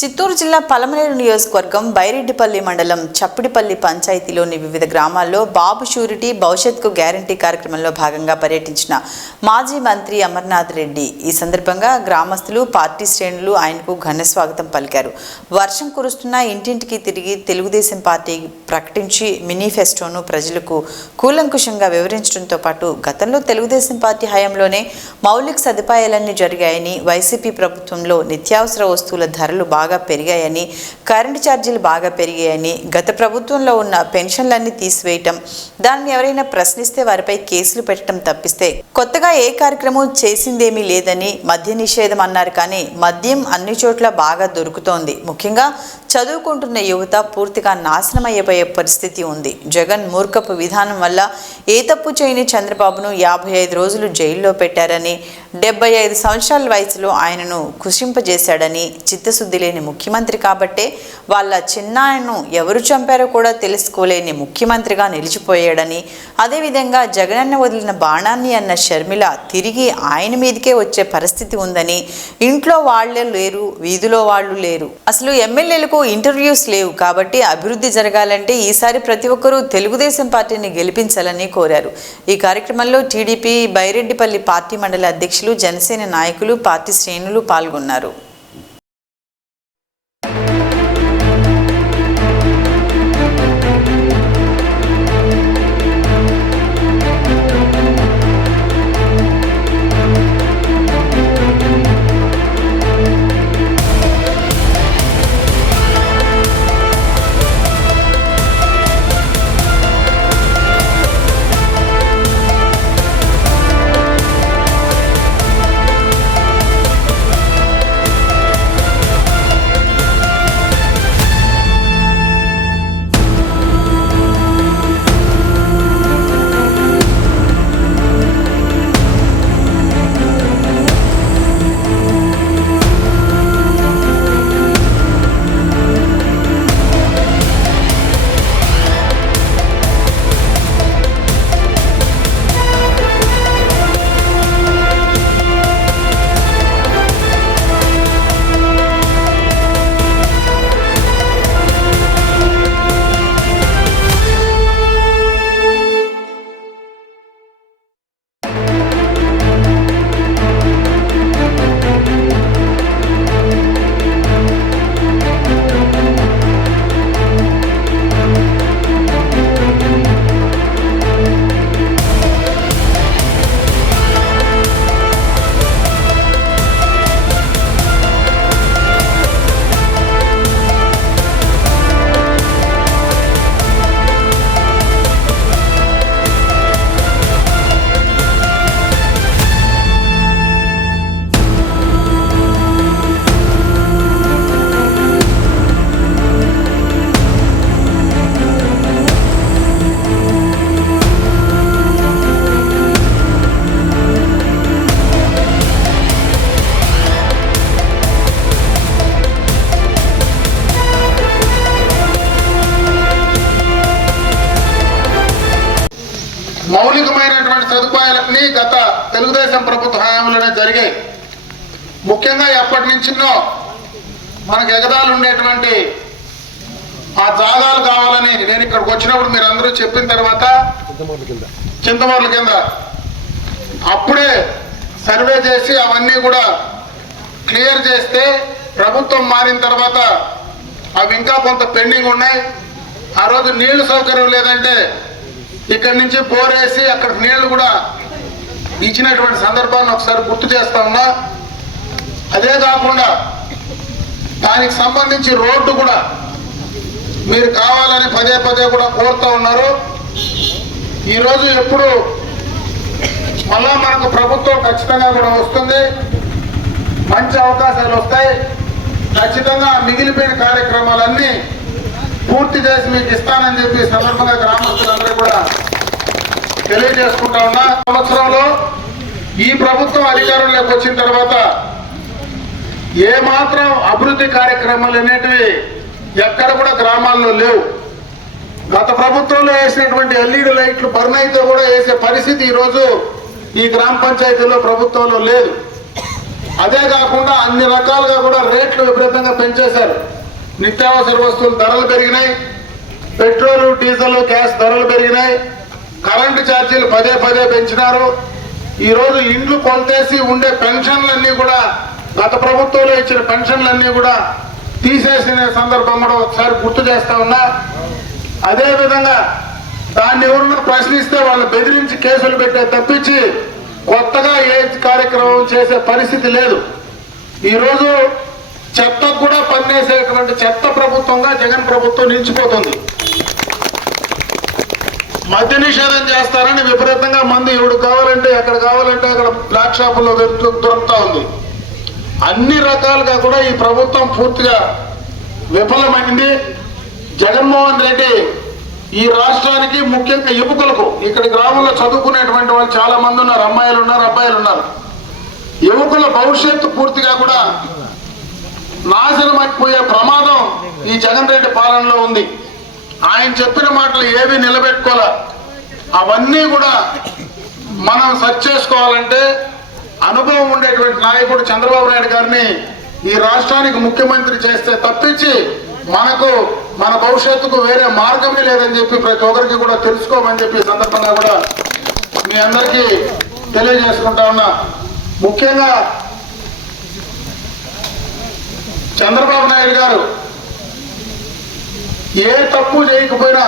చిత్తూరు జిల్లా పలమనేరు నియోజకవర్గం బైరెడ్డిపల్లి మండలం చప్పిడిపల్లి పంచాయతీలోని వివిధ గ్రామాల్లో బాబు షూరిటీ భవిష్యత్కు గ్యారంటీ కార్యక్రమంలో భాగంగా పర్యటించిన మాజీ మంత్రి అమర్నాథ్ రెడ్డి. ఈ సందర్భంగా గ్రామస్తులు పార్టీ శ్రేణులు ఆయనకు ఘన స్వాగతం పలికారు. వర్షం కురుస్తున్న ఇంటింటికి తిరిగి తెలుగుదేశం పార్టీ ప్రకటించి మినీఫెస్టోను ప్రజలకు కూలంకుషంగా వివరించడంతో పాటు గతంలో తెలుగుదేశం పార్టీ హయాంలోనే మౌలిక సదుపాయాలన్నీ జరిగాయని వైసీపీ ప్రభుత్వంలో నిత్యావసర వస్తువుల ధరలు బాగా పెరిగాయని కరెంటు ఛార్జీలు బాగా పెరిగాయని గత ప్రభుత్వంలో ఉన్న పెన్షన్లన్నీ తీసివేయటం దాన్ని ఎవరైనా ప్రశ్నిస్తే వారిపై కేసులు పెట్టడం తప్పిస్తే కొత్తగా ఏ కార్యక్రమం చేసిందేమీ లేదని మద్య నిషేధం అన్నారు కానీ మద్యం అన్ని చోట్ల బాగా దొరుకుతోంది. ముఖ్యంగా చదువుకుంటున్న యువత పూర్తిగా నాశనం పరిస్థితి ఉంది. జగన్ మూర్ఖపు విధానం వల్ల ఏ తప్పు చేయని చంద్రబాబును యాభై ఐదు రోజులు జైల్లో పెట్టారని డెబ్బై ఐదు సంవత్సరాల వయసులో ఆయనను కుషింపజేశాడని చిత్తశుద్ధి లేని ముఖ్యమంత్రి కాబట్టే వాళ్ళ చిన్నాయను ఎవరు చంపారో కూడా తెలుసుకోలేని ముఖ్యమంత్రిగా నిలిచిపోయాడని అదేవిధంగా జగనన్న వదిలిన బాణాన్ని అన్న షర్మిల తిరిగి ఆయన మీదకే వచ్చే పరిస్థితి ఉందని ఇంట్లో వాళ్ళే లేరు వీధిలో వాళ్ళు లేరు. అసలు ఎమ్మెల్యేలకు ఇంటర్వ్యూస్ లేవు కాబట్టి అభివృద్ధి జరగాలంటే ఈసారి ప్రతి ఒక్కరూ తెలుగుదేశం పార్టీని గెలిపించాలని కోరారు. ఈ కార్యక్రమంలో టీడీపీ బైరెడ్డిపల్లి పార్టీ మండలి అధ్యక్షులు జనసేన నాయకులు పార్టీ శ్రేణులు పాల్గొన్నారు. మౌలికమైనటువంటి సదుపాయాలన్నీ గత తెలుగుదేశం ప్రభుత్వ హయాంలోనే జరిగాయి. ముఖ్యంగా ఎప్పటి నుంచినో మనకు ఎగదాలు ఉండేటువంటి ఆ జాగాలు కావాలని నేను ఇక్కడికి వచ్చినప్పుడు మీరు అందరూ చెప్పిన తర్వాత చింతమూరుల కింద. అప్పుడే సర్వే చేసి అవన్నీ కూడా క్లియర్ చేస్తే ప్రభుత్వం మారిన తర్వాత అవి ఇంకా కొంత పెండింగ్ ఉన్నాయి. ఆ రోజు నీళ్ళు సౌకర్యం లేదంటే ఇక్కడి నుంచి పోరేసి అక్కడ నీళ్ళు కూడా ఇచ్చినటువంటి సందర్భాన్ని ఒకసారి గుర్తు చేస్తా ఉన్నా. అదే కాకుండా దానికి సంబంధించి రోడ్డు కూడా మీరు కావాలని పదే పదే కూడా కోరుతూ ఉన్నారు. ఈరోజు ఎప్పుడు మళ్ళా మనకు ప్రభుత్వం ఖచ్చితంగా కూడా వస్తుంది. మంచి అవకాశాలు వస్తాయి. ఖచ్చితంగా మిగిలిపోయిన కార్యక్రమాలన్నీ పూర్తి చేసి మీకు ఇస్తానని చెప్పి సందర్భంగా గ్రామస్తులందరూ కూడా తెలియజేసుకుంటా ఉన్నా సంవత్సరంలో ఈ ప్రభుత్వం అధికారంలోకి వచ్చిన తర్వాత ఏ మాత్రం అభివృద్ధి కార్యక్రమాలు అనేటివి ఎక్కడ కూడా గ్రామాల్లో లేవు. గత ప్రభుత్వంలో వేసినటువంటి ఎల్ఈడి లైట్లు బర్న్ అయితే కూడా వేసే పరిస్థితి ఈరోజు ఈ గ్రామ పంచాయతీలో ప్రభుత్వంలో లేదు. అదే కాకుండా అన్ని రకాలుగా కూడా రేట్లు విపరీతంగా పెంచేశారు. నిత్యావసర వస్తువులు ధరలు పెరిగినాయి. పెట్రోల్ డీజిల్ గ్యాస్ ధరలు పెరిగినాయి. కరెంటు ఛార్జీలు పదే పదే పెంచినారు. ఈరోజు ఇండ్లు కొలతేసి ఉండే పెన్షన్లన్నీ కూడా గత ప్రభుత్వంలో ఇచ్చిన పెన్షన్లన్నీ కూడా తీసేసిన సందర్భం కూడా ఒకసారి గుర్తు చేస్తా ఉన్నా. అదేవిధంగా దాన్ని ఎవరన్నా ప్రశ్నిస్తే వాళ్ళు బెదిరించి కేసులు పెట్టే తప్పించి కొత్తగా ఏ కార్యక్రమం చేసే పరిస్థితి లేదు. ఈరోజు చెత్త కూడా పనిచేసేటువంటి చెత్త ప్రభుత్వంగా జగన్ ప్రభుత్వం నిలిచిపోతుంది. మద్య నిషేధం చేస్తారని విపరీతంగా మంది ఎవడు కావాలంటే ఎక్కడ కావాలంటే అక్కడ బ్లాక్ షాపుల్లో దొరుకుతా ఉంది. అన్ని రకాలుగా కూడా ఈ ప్రభుత్వం పూర్తిగా విఫలమైంది. జగన్మోహన్ రెడ్డి ఈ రాష్ట్రానికి ముఖ్యంగా యువకులకు ఇక్కడ గ్రామంలో చదువుకునేటువంటి వాళ్ళు చాలా మంది ఉన్నారు అమ్మాయిలు ఉన్నారు అబ్బాయిలు ఉన్నారు. యువకుల భవిష్యత్తు పూర్తిగా కూడా నాశనం అయిపోయే ప్రమాదం ఈ జగన్ రెడ్డి పాలనలో ఉంది. ఆయన చెప్పిన మాటలు ఏవి నిలబెట్టుకోలే అవన్నీ కూడా మనం సెర్చ్ చేసుకోవాలంటే అనుభవం ఉండేటువంటి నాయకుడు చంద్రబాబు నాయుడు గారిని ఈ రాష్ట్రానికి ముఖ్యమంత్రి చేస్తే తప్పించి మనకు మన భవిష్యత్తుకు వేరే మార్గమే లేదని చెప్పి ప్రతి ఒక్కరికి కూడా తెలుసుకోమని చెప్పి సందర్భంగా కూడా మీ అందరికీ తెలియజేసుకుంటా ఉన్నా. ముఖ్యంగా చంద్రబాబు నాయుడు గారు ఏ తప్పు చేయకపోయినా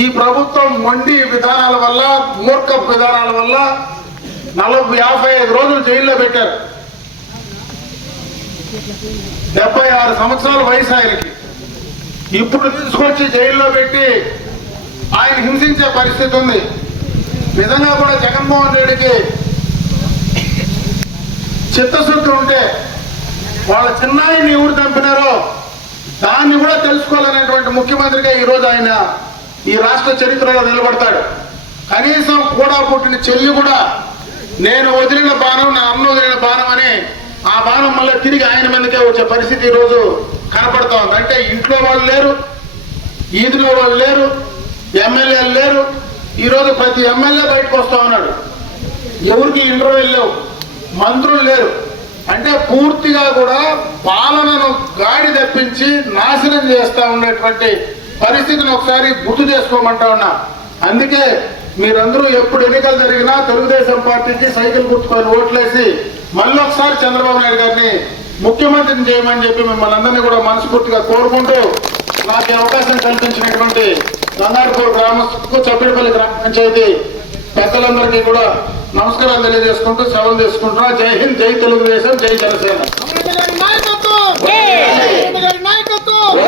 ఈ ప్రభుత్వం మొండి విధానాల వల్ల మూర్ఖ విధానాల వల్ల నలభై యాభై ఐదు రోజులు జైల్లో పెట్టారు. డెబ్బై ఆరు సంవత్సరాల వయసు ఆయనకి. ఇప్పుడు తీసుకొచ్చి జైల్లో పెట్టి ఆయన హింసించే పరిస్థితి ఉంది. నిజంగా కూడా జగన్మోహన్ రెడ్డికి చిత్తశుద్ధి ఉంటే వాళ్ళ చిన్నాయిని ఎవరు చంపినారో దాన్ని కూడా తెలుసుకోవాలనేటువంటి ముఖ్యమంత్రిగా ఈరోజు ఆయన ఈ రాష్ట్ర చరిత్రలో నిలబడతాడు. కనీసం కూడా పుట్టిన చెల్లి కూడా నేను వదిలిన బాణం నా అమ్మ వదిలిన బాణం అని ఆ బాణం మళ్ళీ తిరిగి ఆయన మీదకే వచ్చే పరిస్థితి ఈరోజు కనపడతా ఉంది. అంటే ఇంట్లో వాళ్ళు లేరు ఈదిలో వాళ్ళు లేరు ఎమ్మెల్యేలు లేరు. ఈరోజు ప్రతి ఎమ్మెల్యే బయటకు వస్తూ ఉన్నాడు. ఎవరికి ఇంటర్వ్యూలు లేవు. మంత్రులు లేరు. అంటే పూర్తిగా కూడా పాలనను గాడి తప్పించి నాశనం చేస్తా ఉండేటువంటి పరిస్థితిని ఒకసారి గుర్తు చేసుకోమంటా ఉన్నా. అందుకే మీరందరూ ఎప్పుడు ఎన్నికలు జరిగినా తెలుగుదేశం పార్టీకి సైకిల్ గుర్తుకొని ఓట్లేసి మళ్ళీ ఒకసారి చంద్రబాబు నాయుడు గారిని ముఖ్యమంత్రిని చేయమని చెప్పి మిమ్మల్ని అందరినీ కూడా మనస్ఫూర్తిగా కోరుకుంటూ నాకు అవకాశం కల్పించినటువంటి గంగారపూర్ గ్రామస్తులకు చప్పిడిపల్లి గ్రామ పంచాయతీ పెద్దలందరికీ కూడా నమస్కారాలు తెలియజేసుకుంటూ సెలవు తీసుకుంటున్నా జై హింద్ జై తెలుగుదేశం జై జనసేన గారి నాయకత్వం